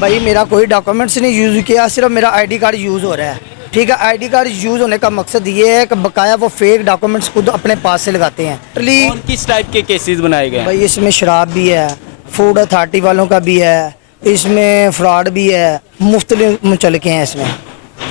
भाई मेरा कोई डॉक्यूमेंट्स नहीं यूज़ किया, सिर्फ मेरा आईडी कार्ड यूज़ हो रहा है। ठीक है, आईडी कार्ड यूज़ होने का मकसद ये है कि बकाया वो फेक डॉक्यूमेंट्स खुद अपने पास से लगाते हैं। और किस टाइप के केसेस बनाए गए हैं? भाई इसमें शराब भी है, फूड अथॉरिटी वालों का भी है, इसमें फ्रॉड भी है, मुख्तलिफ मुचलके हैं इसमें,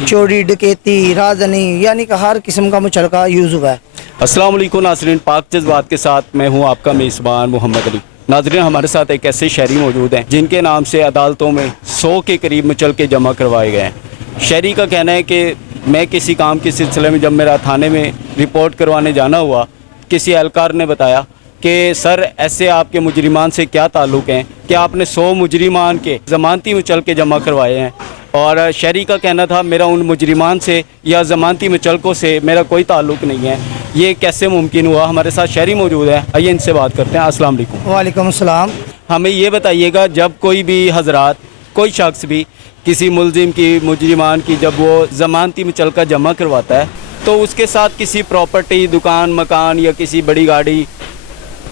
चोरी डकैती राजनी, यानी कि हर किस्म का मुचलका यूज़ हुआ है। अस्सलाम वालेकुम नाज़रीन, पाक जज्बात के साथ मैं हूं आपका मेज़बान मोहम्मद अली। नाज़रीन, हमारे साथ एक ऐसे शहरी मौजूद हैं जिनके नाम से अदालतों में 100 के करीब मुचलके जमा करवाए गए हैं। शहरी का कहना है कि मैं किसी काम के सिलसिले में जब मेरा थाने में रिपोर्ट करवाने जाना हुआ, किसी एहलकार ने बताया कि सर ऐसे आपके मुजरिमान से क्या ताल्लुक़ हैं कि आपने 100 मुजरिमान के ज़मानती मुचलके जमा करवाए हैं। और शहरी का कहना था मेरा उन मुजरिमान से या ज़मानती मुचलकों से मेरा कोई ताल्लुक़ नहीं है, ये कैसे मुमकिन हुआ। हमारे साथ शहरी मौजूद है, आइए इनसे बात करते हैं। अस्सलाम वालेकुम। वालेकुम अस्सलाम। हमें ये बताइएगा, जब कोई भी हजरात, कोई शख्स भी किसी मुलजिम की, मुजरिमान की जब वो ज़मानती मुचलका जमा करवाता है तो उसके साथ किसी प्रॉपर्टी, दुकान, मकान या किसी बड़ी गाड़ी,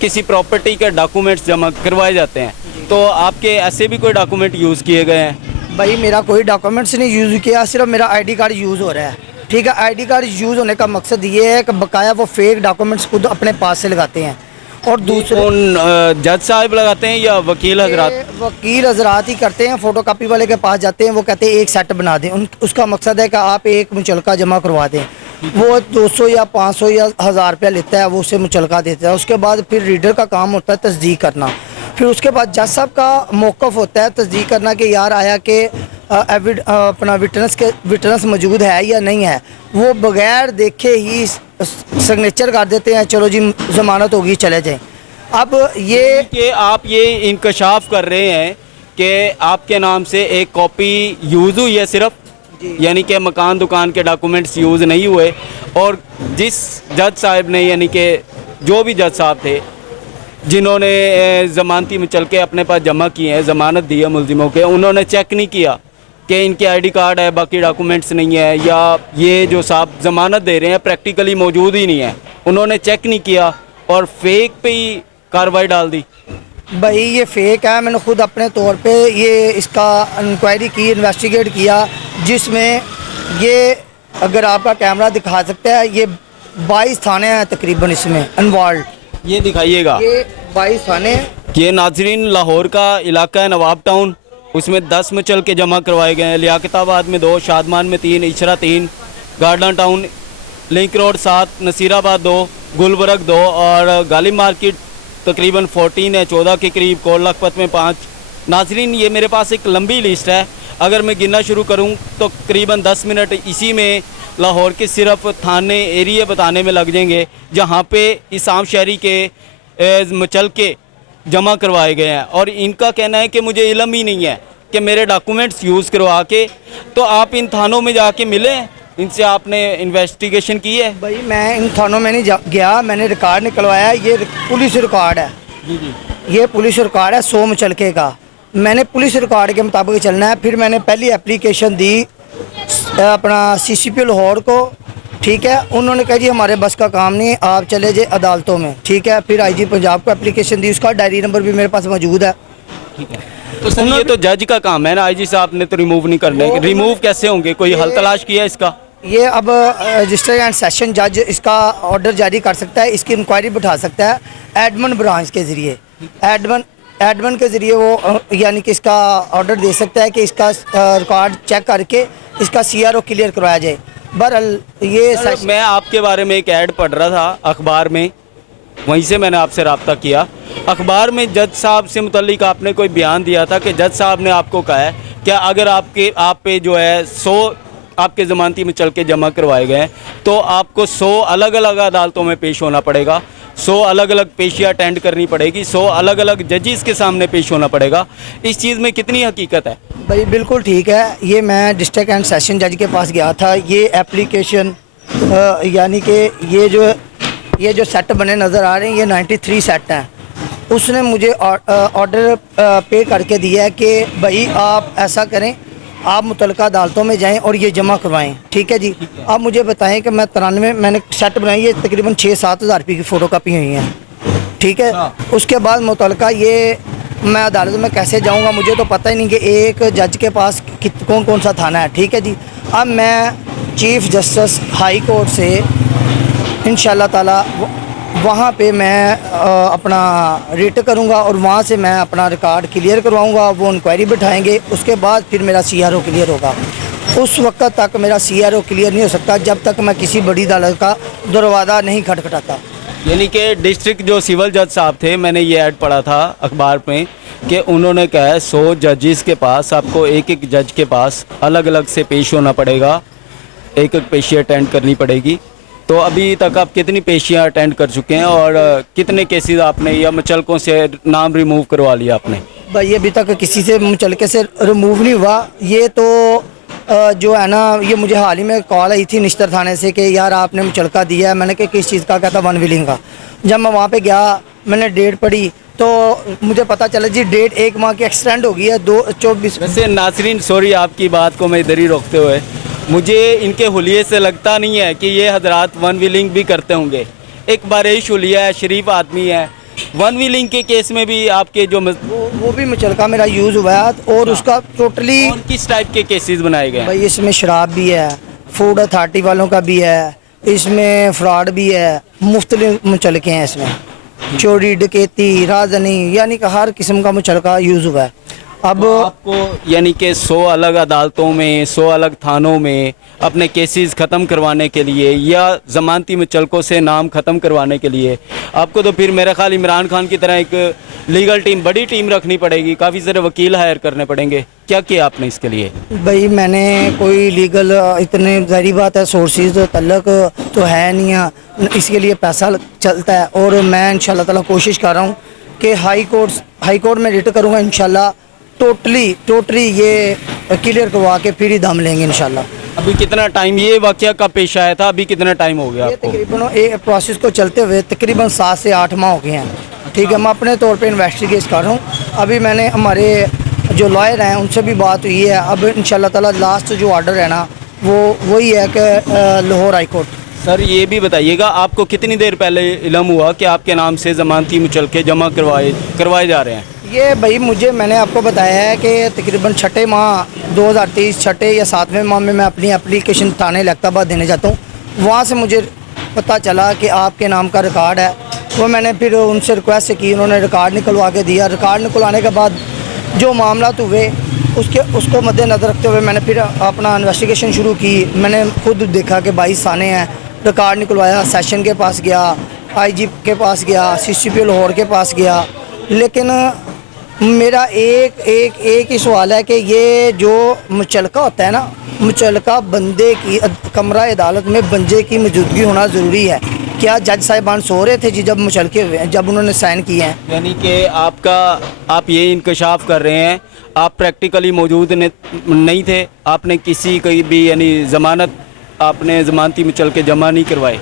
किसी प्रॉपर्टी के डॉक्यूमेंट्स जमा करवाए जाते हैं, तो आपके ऐसे भी कोई डॉक्यूमेंट यूज़ किए गए हैं? भाई मेरा कोई डॉक्यूमेंट्स नहीं यूज़ किया, सिर्फ मेरा आईडी कार्ड यूज़ हो रहा है। ठीक है, आईडी कार्ड यूज़ होने का मकसद ये है कि बकाया वो फेक डॉक्यूमेंट्स खुद अपने पास से लगाते हैं। और दूसरे जज साहब लगाते हैं या वकील हजरात? वकील हजरात ही करते हैं, फ़ोटो कापी वाले के पास जाते हैं, वो कहते हैं एक सेट बना दें। उसका मकसद है कि आप एक मुचलका जमा करवा दें। वो 200 या 500 या 1000 रुपया लेता है, वो उसे मुचलका देता है। उसके बाद फिर रीडर का काम होता है तस्दीक करना। फिर उसके बाद जज साहब का मौक़िफ़ होता है तस्दीक करना कि यार आया कि अपना विटनेस मौजूद है या नहीं है। वो बग़ैर देखे ही सिग्नेचर कर देते हैं, चलो जी ज़मानत होगी, चले जाएं। अब ये कि आप ये इंकशाफ कर रहे हैं कि आपके नाम से एक कॉपी यूज़ हुई है सिर्फ, यानी कि मकान दुकान के डॉक्यूमेंट्स यूज़ नहीं हुए, और जिस जज साहब ने, यानी कि जो भी जज साहब थे जिन्होंने ज़मानती मुचलके अपने पास जमा किए हैं, ज़मानत दी है मुलजिमों के, उन्होंने चेक नहीं किया कि इनके आईडी कार्ड है, बाकी डॉक्यूमेंट्स नहीं है, या ये जो साहब ज़मानत दे रहे हैं प्रैक्टिकली मौजूद ही नहीं है, उन्होंने चेक नहीं किया और फेक पे ही कार्रवाई डाल दी। भाई ये फेक है, मैंने खुद अपने तौर पे ये इसका इंक्वायरी की, इन्वेस्टिगेट किया, जिसमें ये अगर आपका कैमरा दिखा सकता है, ये 22 थाने हैं तकरीबन इसमें इन्वॉल्व। ये दिखाइएगा, ये 22 थाने। ये नाजरीन लाहौर का इलाका है, नवाब टाउन, उसमें 10 मुचलके जमा करवाए गए हैं। लियाकताबाद में 2, शादमान में 3, Ichhra 3, garden town, link road 7, Nasirabad 2, Gulberg 2 और गालिब मार्केट तकरीबन 14 है, 14 के करीब, कोट लखपत में 5। नाजरीन, ये मेरे पास एक लंबी लिस्ट है, अगर मैं गिनना शुरू करूं तो तकरीबन 10 मिनट इसी में लाहौर के सिर्फ थाने एरिया बताने में लग जाएंगे जहां पे इस आम शहरी के मुचलके जमा करवाए गए हैं। और इनका कहना है कि मुझे इल्म ही नहीं है कि मेरे डॉक्यूमेंट्स यूज़ करवा के, तो आप इन थानों में जाके मिले, इनसे आपने इन्वेस्टिगेशन की है? भाई मैं इन थानों में नहीं गया, मैंने रिकॉर्ड निकलवाया, ये पुलिस रिकॉर्ड है। ये पुलिस रिकॉर्ड है 100 मुचलके का, मैंने पुलिस रिकॉर्ड के मुताबिक चलना है। फिर मैंने पहली एप्लीकेशन दी अपना CCP लाहौर को, ठीक है, उन्होंने कहा जी हमारे बस का काम नहीं, आप चले जाए अदालतों में, ठीक है। फिर IG पंजाब को एप्लीकेशन दी, उसका डायरी नंबर भी मेरे पास मौजूद है। ठीक है, तो सर ये तो जज का काम है ना, IG साहब ने तो रिमूव नहीं करने, रिमूव कैसे होंगे? कोई हल तलाश किया इसका? ये अब रजिस्ट्रार एंड सेशन जज इसका ऑर्डर जारी कर सकता है, इसकी इंक्वायरी बिठा सकता है एडमन ब्रांच के ज़रिए। एडमन के ज़रिए वो यानी कि इसका ऑर्डर दे सकता है कि इसका रिकॉर्ड चेक करके इसका CRO क्लियर करवाया जाए। बहरहाल ये मैं आपके बारे में एक ऐड पढ़ रहा था अखबार में, वहीं से मैंने आपसे रब्ता किया। अखबार में जज साहब से मुतल्लिक आपने कोई बयान दिया था कि जज साहब ने आपको कहा है कि अगर आप पे जो है 100 आपके ज़मानती मुचलके जमा करवाए गए हैं तो आपको 100 अलग अलग अदालतों में पेश होना पड़ेगा, 100 अलग अलग पेशियाँ अटेंड करनी पड़ेगी, 100 अलग अलग जजेस के सामने पेश होना पड़ेगा। इस चीज़ में कितनी हकीकत है? भाई बिल्कुल ठीक है, ये मैं डिस्ट्रिक्ट एंड सेशन जज के पास गया था, ये एप्लीकेशन यानी कि ये जो सेट बने नज़र आ रहे हैं, ये 93 सेट हैं। उसने मुझे ऑर्डर पे करके दिया है कि भाई आप ऐसा करें, आप मुतलका अदालतों में जाएं और ये जमा करवाएं, ठीक है जी। आप मुझे बताएं कि मैं 93 मैंने सेट बनाई, ये तकरीबन 6-7 हज़ार रुपये की फ़ोटो कापी हुई हैं, ठीक है। उसके बाद मुतलका ये मैं अदालत में कैसे जाऊंगा, मुझे तो पता ही नहीं कि एक जज के पास कौन कौन सा थाना है। ठीक है जी, अब मैं चीफ जस्टिस हाई कोर्ट से इंशाल्लाह ताला वहाँ पे मैं अपना रिट करूँगा और वहाँ से मैं अपना रिकॉर्ड क्लियर करवाऊँगा। वो इंक्वायरी बिठाएंगे, उसके बाद फिर मेरा CRO क्लियर होगा। उस वक्त तक मेरा CRO क्लियर नहीं हो सकता जब तक मैं किसी बड़ी अदालत का दरवाज़ा नहीं खटखटाता। यानी कि डिस्ट्रिक्ट जो सिविल जज साहब थे, मैंने ये ऐड पढ़ा था अखबार में कि उन्होंने कहा है 100 जजेस के पास आपको एक एक जज के पास अलग अलग से पेश होना पड़ेगा, एक एक पेशी अटेंड करनी पड़ेगी। तो अभी तक आप कितनी पेशियां अटेंड कर चुके हैं और कितने केसेस आपने या मुचलकों से नाम रिमूव करवा लिया आपने? भाई अभी तक किसी से मुचलके से रिमूव नहीं हुआ। ये तो जो है ना, ये मुझे हाल ही में कॉल आई थी निश्तर थाने से कि यार आपने मुचलका दिया है। मैंने कहा किस चीज़ का? कहता 1 विलिंग का। जब मैं वहाँ पे गया, मैंने डेट पढ़ी तो मुझे पता चला जी डेट 1 माह की एक्सटेंड हो गई है 24। वैसे नासरीन, सॉरी आपकी बात को मैं इधर ही रोकते हुए, मुझे इनके हुलिये से लगता नहीं है कि ये हजरात 1 विलिंग भी करते होंगे। एक बारिश हुलिया है, शरीफ आदमी है। 1 विलिंग के केस में भी आपके जो वो भी मुचलका मेरा यूज़ हुआ है और उसका टोटली किस टाइप के केसेस बनाए गए? भाई इसमें शराब भी है, फूड अथॉरिटी वालों का भी है, इसमें फ्रॉड भी है, मुख्तलिफ मुचलके हैं इसमें। चोरी, डकैती, राजनी, यानी कि हर किस्म का मुचलका यूज़ हुआ है। अब तो आपको यानी कि 100 अलग अदालतों में, 100 अलग थानों में अपने केसेस ख़त्म करवाने के लिए या ज़मानती मुचलकों से नाम ख़त्म करवाने के लिए आपको तो फिर मेरा ख्याल इमरान खान की तरह एक लीगल टीम, बड़ी टीम रखनी पड़ेगी, काफ़ी सारे वकील हायर करने पड़ेंगे। क्या किया आपने इसके लिए? भाई मैंने कोई लीगल, इतने ज़ाहिर बात है सोर्सेज तलक तो है नहीं है, इसके लिए पैसा चलता है। और मैं इंशाल्लाह ताला कोशिश कर रहा हूँ कि हाई कोर्ट में रिट करूँगा इंशाल्लाह। टोटली ये क्लियर करवा के फिर ही दम लेंगे इंशाल्लाह। अभी कितना टाइम ये वाक़या का पेश आया था? अभी कितना टाइम हो गया ये आपको? तकरीबन प्रोसेस को चलते हुए तकरीबन 7 से 8 माह हो गए हैं। ठीक है, मैं अपने तौर पे इन्वेस्टिगेट कर रहा हूँ। अभी मैंने हमारे जो लॉयर हैं उनसे भी बात हुई है। अब इंशाल्लाह ताला लास्ट जो ऑर्डर है ना वो वही है कि लाहौर हाई कोर्ट। सर ये भी बताइएगा, आपको कितनी देर पहले इल्म हुआ कि आपके नाम से ज़मानती मुचलके जमा करवाए जा रहे हैं? ये भाई मैंने आपको बताया है कि तकरीबन 6 माह 2023 6 या 7वें माह में मैं अपनी एप्लीकेशन थाने लखताबाद देने जाता हूँ। वहाँ से मुझे पता चला कि आपके नाम का रिकॉर्ड है। वो मैंने फिर उनसे रिक्वेस्ट की, उन्होंने रिकॉर्ड निकलवा के दिया। रिकॉर्ड निकलवाने के बाद जो मामला हुए उसको मद्देनज़र रखते हुए मैंने फिर अपना इन्वेस्टिगेशन शुरू की। मैंने खुद देखा कि 22 थाने हैं, रिकॉर्ड निकलवाया, सेशन के पास गया, IG के पास गया, CCP लाहौर के पास गया। लेकिन मेरा एक ही सवाल है कि ये जो मुचलका होता है ना, मुचलका बंदे की कमरा अदालत में बंदे की मौजूदगी होना ज़रूरी है। क्या जज साहिबान सो रहे थे जी जब मुचलके हुए हैं, जब उन्होंने साइन किए हैं? यानी कि आप ये इंकशाफ कर रहे हैं, आप प्रैक्टिकली मौजूद नहीं थे, आपने किसी की भी यानी ज़मानत, आपने ज़मानती मुचलके जमा नहीं करवाए?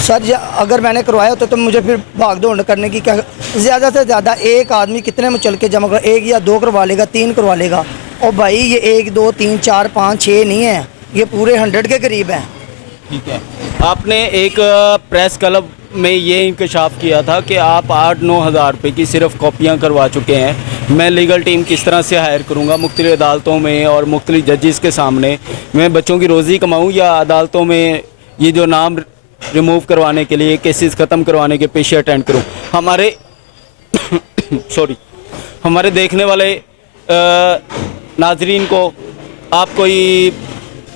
सर अगर मैंने करवाया होता तो मुझे फिर भाग दौड़ करने की क्या, ज़्यादा से ज़्यादा एक आदमी कितने मुचलके जमा कर, 1 या 2 करवा लेगा, 3 करवा लेगा। और भाई ये 1 2 3 4 5 6 नहीं है, ये पूरे 100 के करीब हैं। ठीक है, आपने एक प्रेस क्लब में ये इंकशाफ किया था कि आप 8-9 हज़ार रुपये की सिर्फ कॉपियाँ करवा चुके हैं। मैं लीगल टीम किस तरह से हायर करूँगा मुख्तलिफ अदालतों में और मुख्तलिफ जजेस के सामने, मैं बच्चों की रोज़ी कमाऊँ या अदालतों में ये जो नाम रिमूव करवाने के लिए, केसेस ख़त्म करवाने के पेशे अटेंड करूं? हमारे देखने वाले नाजरीन को आप कोई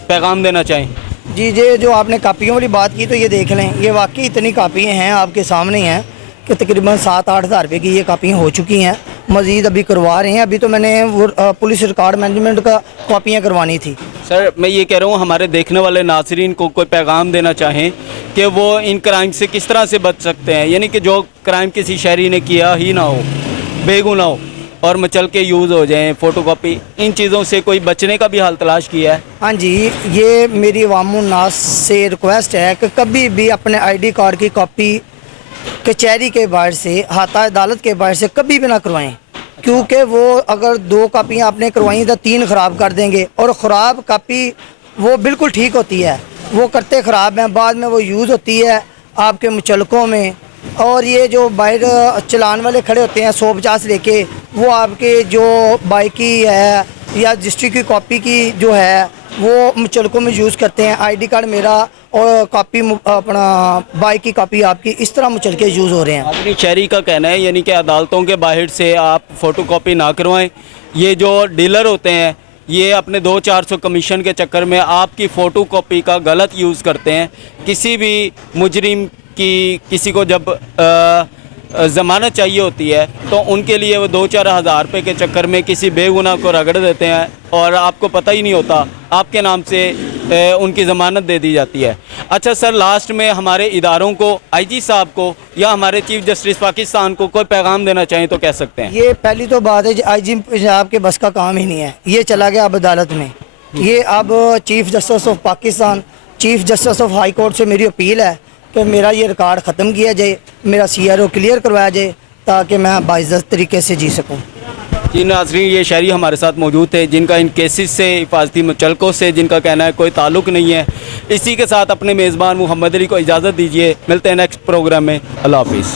पैगाम देना चाहें? जी जो आपने कापियों वाली बात की तो ये देख लें, ये वाकई इतनी कापियाँ हैं आपके सामने हैं कि तकरीबन 7-8 हज़ार रुपये की ये कापियाँ हो चुकी हैं। मज़ीद अभी करवा रहे हैं। अभी तो मैंने वो पुलिस रिकॉर्ड मैनेजमेंट का कॉपियाँ करवानी थी। सर मैं ये कह रहा हूँ, हमारे देखने वाले नाज़रीन को कोई पैगाम देना चाहें कि वो इन क्राइम से किस तरह से बच सकते हैं, यानी कि जो क्राइम किसी शहरी ने किया ही ना हो, बेगुनाह हो और मुचलके यूज़ हो जाएं, फ़ोटोकॉपी, इन चीज़ों से कोई बचने का भी हाल तलाश किया है? हाँ जी, ये मेरी अवामुन्नास से रिक्वेस्ट है कि कभी भी अपने ID कार्ड की कॉपी कचहरी के बाहर से, हाथा अदालत के बाहर से कभी भी ना करवाएं। क्योंकि वो अगर 2 कापियाँ आपने करवाई तो 3 ख़राब कर देंगे। और ख़राब कापी वो बिल्कुल ठीक होती है, वो करते ख़राब हैं, बाद में वो यूज़ होती है आपके मुचलकों में और ये जो बाइक चलान वाले खड़े होते हैं 150 लेके, वो आपके जो बाइक की है या रजिस्ट्री की कॉपी की जो है वो मुचलकों में यूज़ करते हैं। आईडी कार्ड मेरा और कॉपी अपना बाइक की कॉपी आपकी, इस तरह मुचलके यूज़ हो रहे हैं। आदमी शहरी का कहना है यानी कि अदालतों के बाहर से आप फ़ोटोकॉपी ना करवाएं। ये जो डीलर होते हैं ये अपने 200-400 कमीशन के चक्कर में आपकी फ़ोटोकॉपी का गलत यूज़ करते हैं। किसी भी मुजरिम की किसी को जब ज़मानत चाहिए होती है तो उनके लिए वो 2-4 हज़ार रुपये के चक्कर में किसी बेगुनाह को रगड़ देते हैं और आपको पता ही नहीं होता, आपके नाम से उनकी ज़मानत दे दी जाती है। अच्छा सर, लास्ट में हमारे इदारों को, आईजी साहब को या हमारे चीफ जस्टिस पाकिस्तान को कोई पैगाम देना चाहें तो कह सकते हैं? ये पहली तो बात है आईजी पंजाब के बस का काम ही नहीं है, ये चला गया अब अदालत में। ये अब chief justice of Pakistan, chief justice of high court से मेरी अपील है कि मेरा ये रिकॉर्ड ख़त्म किया जाए, मेरा CRO क्लियर करवाया जाए ताकि मैं बाइज़्ज़त तरीके से जी सकूँ। जी नाज़रीन, ये शहरी हमारे साथ मौजूद थे जिनका इन केसेस से, हिफाजती मुचलकों से जिनका कहना है कोई ताल्लुक़ नहीं है। इसी के साथ अपने मेज़बान मोहम्मद अली को इजाज़त दीजिए, मिलते हैं नेक्स्ट प्रोग्राम में। अल्लाह हाफिज़।